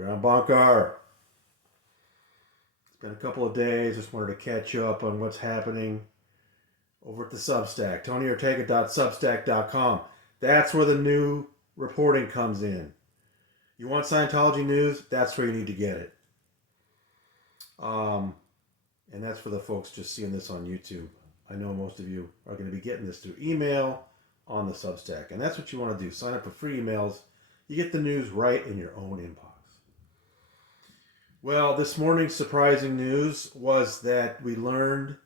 Underground Bunker. It's been a couple of days. Just wanted to catch you up on what's happening over at the Substack. TonyOrtega.substack.com. That's where the new reporting comes in. You want Scientology news? That's where you need to get it. And that's for the folks just seeing this on YouTube. I know most of you are going to be getting this through email on the Substack. And that's what you want to do. Sign up for free emails. You get the news right in your own inbox. Well, this morning's surprising news was that we learned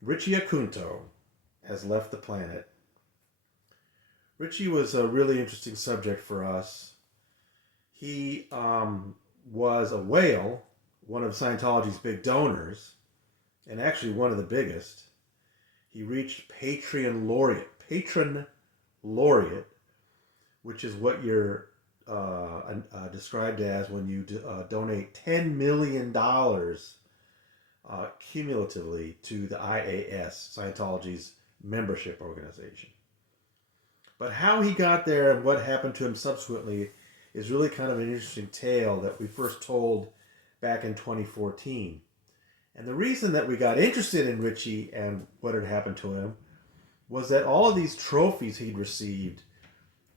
Richie Acunto has left the planet. Richie was a really interesting subject for us. He was a whale, one of Scientology's big donors, and actually one of the biggest. He reached patron laureate, which is what you're described as when you donate $10 million cumulatively to the IAS, Scientology's membership organization. But how he got there and what happened to him subsequently is really kind of an interesting tale that we first told back in 2014. And the reason that we got interested in Richie and what had happened to him was that all of these trophies he'd received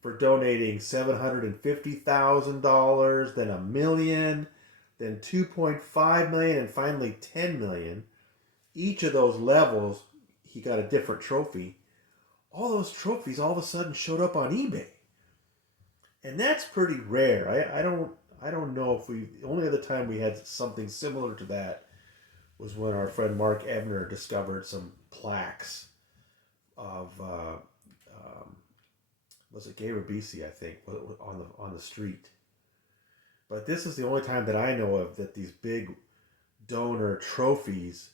for donating $750,000, then $1 million, then $2.5 million, and finally $10 million. Each of those levels, he got a different trophy. All those trophies all of a sudden showed up on eBay. And that's pretty rare. I don't know if the only other time we had something similar to that was when our friend Mark Ebner discovered some plaques of was it Gay Rabisi, I think, on the street. But this is the only time that I know of that these big donor trophies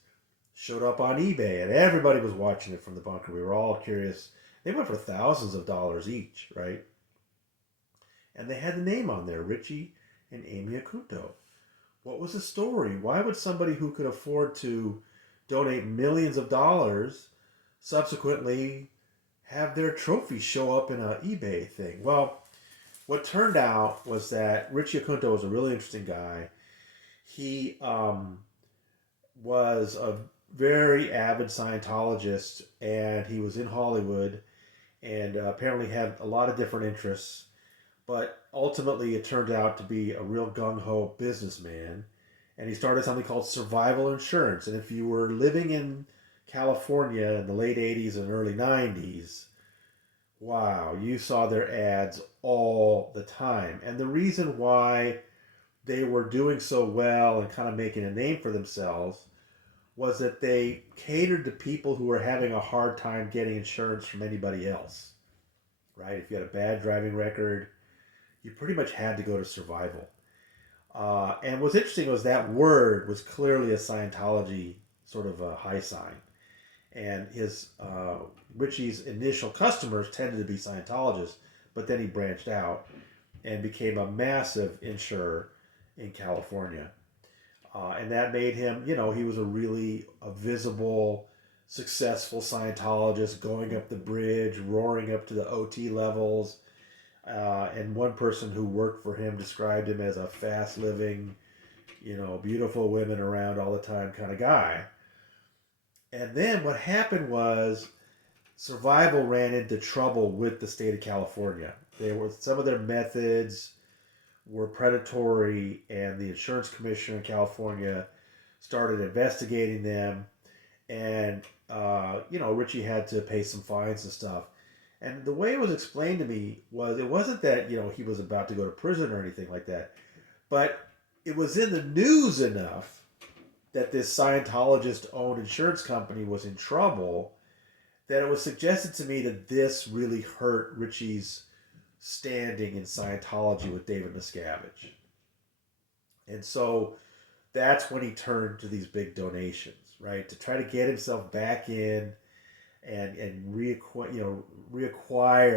showed up on eBay, and everybody was watching it from the bunker. We were all curious. They went for thousands of dollars each, right? And they had the name on there, Richie and Amy Acunto. What was the story? Why would somebody who could afford to donate millions of dollars subsequently have their trophy show up in an eBay thing? Well, what turned out was that Richie Acunto was a really interesting guy. He was a very avid Scientologist, and he was in Hollywood and apparently had a lot of different interests. But ultimately, it turned out to be a real gung-ho businessman. And he started something called Survival Insurance. And if you were living in California in the late 80s and early 90s, wow, you saw their ads all the time. And the reason why they were doing so well and kind of making a name for themselves was that they catered to people who were having a hard time getting insurance from anybody else, right? If you had a bad driving record, you pretty much had to go to Survival. And what's interesting was that word was clearly a Scientology sort of a high sign. And Richie's initial customers tended to be Scientologists, but then he branched out and became a massive insurer in California. And that made him, he was a visible, successful Scientologist, going up the bridge, roaring up to the OT levels. And one person who worked for him described him as a fast-living, beautiful women around all the time kind of guy. And then what happened was Survival ran into trouble with the state of California. Some of their methods were predatory, and the insurance commissioner in California started investigating them. And, Richie had to pay some fines and stuff. And the way it was explained to me was, it wasn't that, he was about to go to prison or anything like that, but it was in the news enough that this Scientologist-owned insurance company was in trouble that it was suggested to me that this really hurt Richie's standing in Scientology with David Miscavige. And so that's when he turned to these big donations, right, to try to get himself back in and reacquire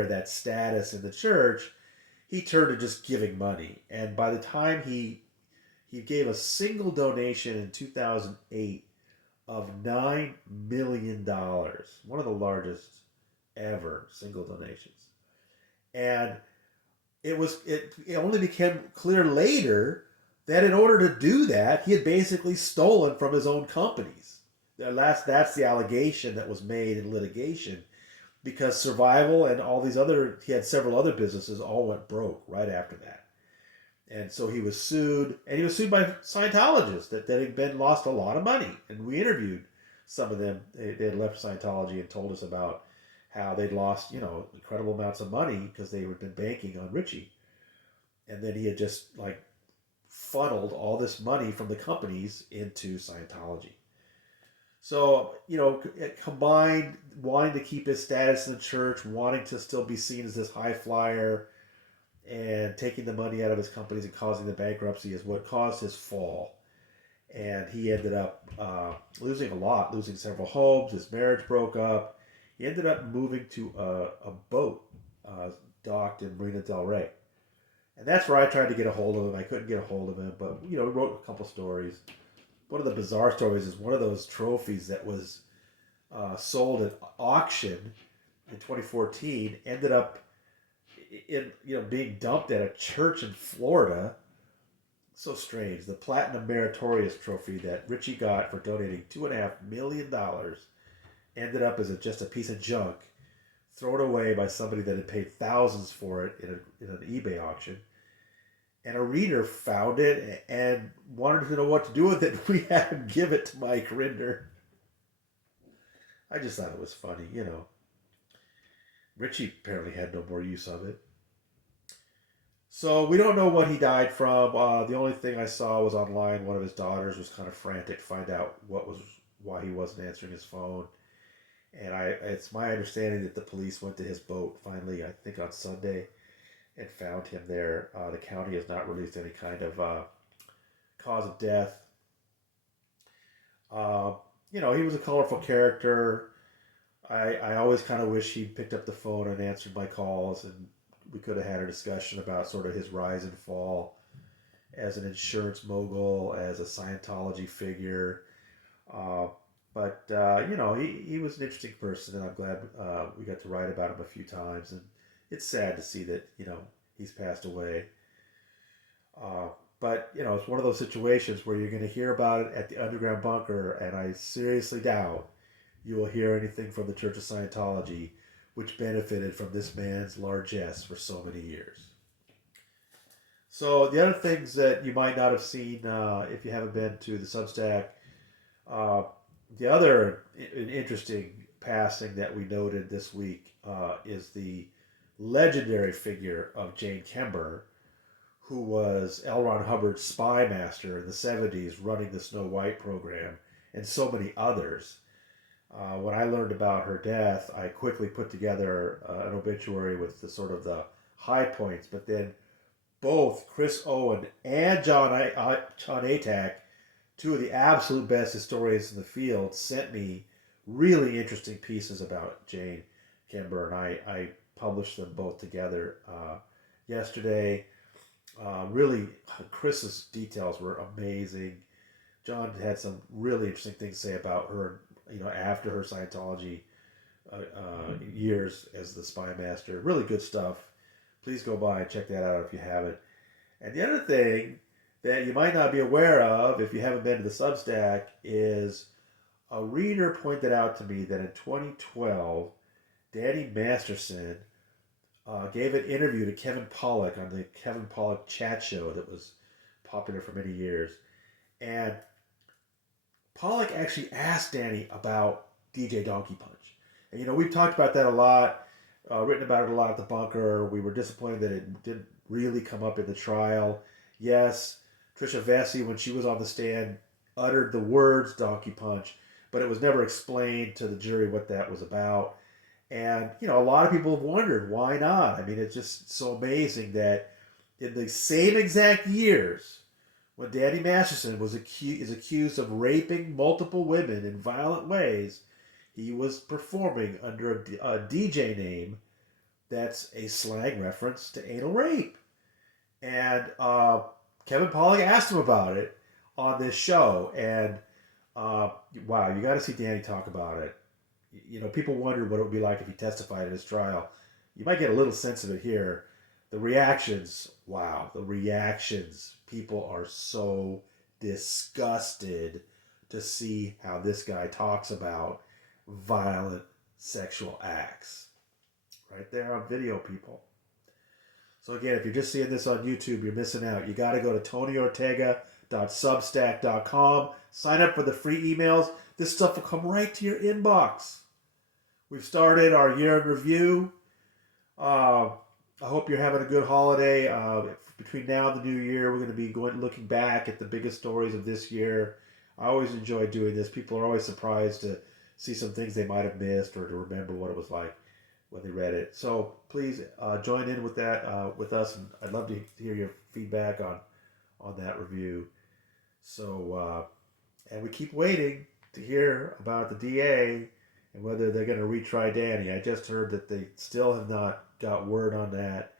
that status in the church. He turned to just giving money. And by the time he gave a single donation in 2008 of $9 million, one of the largest ever single donations. And it only became clear later that in order to do that, he had basically stolen from his own companies. That's the allegation that was made in litigation, because Survival and all these other, he had several other businesses, all went broke right after that. And so he was sued, and he was sued by Scientologists that had been lost a lot of money. And we interviewed some of them. They had left Scientology and told us about how they'd lost, incredible amounts of money because they had been banking on Richie. And then he had just like funneled all this money from the companies into Scientology. So, combined wanting to keep his status in the church, wanting to still be seen as this high flyer, and taking the money out of his companies and causing the bankruptcy is what caused his fall. And he ended up losing a lot, losing several homes. His marriage broke up. He ended up moving to a boat docked in Marina Del Rey. And that's where I tried to get a hold of him. I couldn't get a hold of him, but he wrote a couple stories. One of the bizarre stories is one of those trophies that was sold at auction in 2014 ended up being dumped at a church in Florida. So strange. The Platinum Meritorious Trophy that Richie got for donating $2.5 million ended up as just a piece of junk thrown away by somebody that had paid thousands for it in an eBay auction. And a reader found it and wanted to know what to do with it. We had him give it to Mike Rinder. I just thought it was funny. Richie apparently had no more use of it. So we don't know what he died from. The only thing I saw was online. One of his daughters was kind of frantic to find out why he wasn't answering his phone. And it's my understanding that the police went to his boat finally, I think on Sunday, and found him there. The county has not released any kind of cause of death. He was a colorful character. I always kind of wish he'd picked up the phone and answered my calls, and we could have had a discussion about sort of his rise and fall as an insurance mogul, as a Scientology figure. But he was an interesting person, and I'm glad we got to write about him a few times. And it's sad to see that he's passed away. But it's one of those situations where you're going to hear about it at the underground bunker, and I seriously doubt you will hear anything from the Church of Scientology, which benefited from this man's largesse for so many years. So the other things that you might not have seen if you haven't been to the Substack, the other interesting passing that we noted this week is the legendary figure of Jane Kember, who was L. Ron Hubbard's spy master in the 70s running the Snow White program, and so many others. When I learned about her death, I quickly put together an obituary with the high points, but then both Chris Owen and John Atack, two of the absolute best historians in the field, sent me really interesting pieces about Jane Kember, and I published them both together yesterday. Really, Chris's details were amazing. John had some really interesting things to say about her, after her Scientology years as the spy master. Really good stuff. Please go by and check that out if you haven't. And the other thing that you might not be aware of if you haven't been to the Substack is a reader pointed out to me that in 2012, Danny Masterson gave an interview to Kevin Pollak on the Kevin Pollak chat show that was popular for many years. And Pollak actually asked Danny about DJ Donkey Punch. And, we've talked about that a lot, written about it a lot at the bunker. We were disappointed that it didn't really come up in the trial. Yes, Trisha Vesey, when she was on the stand, uttered the words Donkey Punch, but it was never explained to the jury what that was about. And, a lot of people have wondered, why not? I mean, it's just so amazing that in the same exact years when Danny Masterson is accused of raping multiple women in violent ways, he was performing under a DJ name that's a slang reference to anal rape. And Kevin Pollak asked him about it on this show. And wow, you got to see Danny talk about it. People wondered what it would be like if he testified at his trial. You might get a little sense of it here. The reactions, wow, the reactions people are so disgusted to see how this guy talks about violent sexual acts. Right there on video, people. So again, if you're just seeing this on YouTube, you're missing out. You got to go to tonyortega.substack.com. Sign up for the free emails. This stuff will come right to your inbox. We've started our year in review. I hope you're having a good holiday. Between now and the new year, we're going to be looking back at the biggest stories of this year. I always enjoy doing this. People are always surprised to see some things they might have missed or to remember what it was like when they read it. So please join in with that with us, and I'd love to hear your feedback on that review. So and we keep waiting to hear about the DA and whether they're going to retry Danny. I just heard that they still have not got word on that,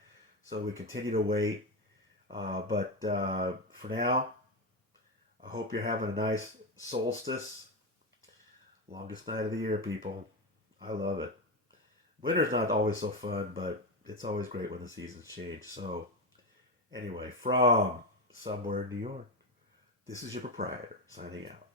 so we continue to wait. But for now, I hope you're having a nice solstice. Longest night of the year, people. I love it. Winter's not always so fun, but it's always great when the seasons change. So, anyway, from somewhere in New York, this is your proprietor signing out.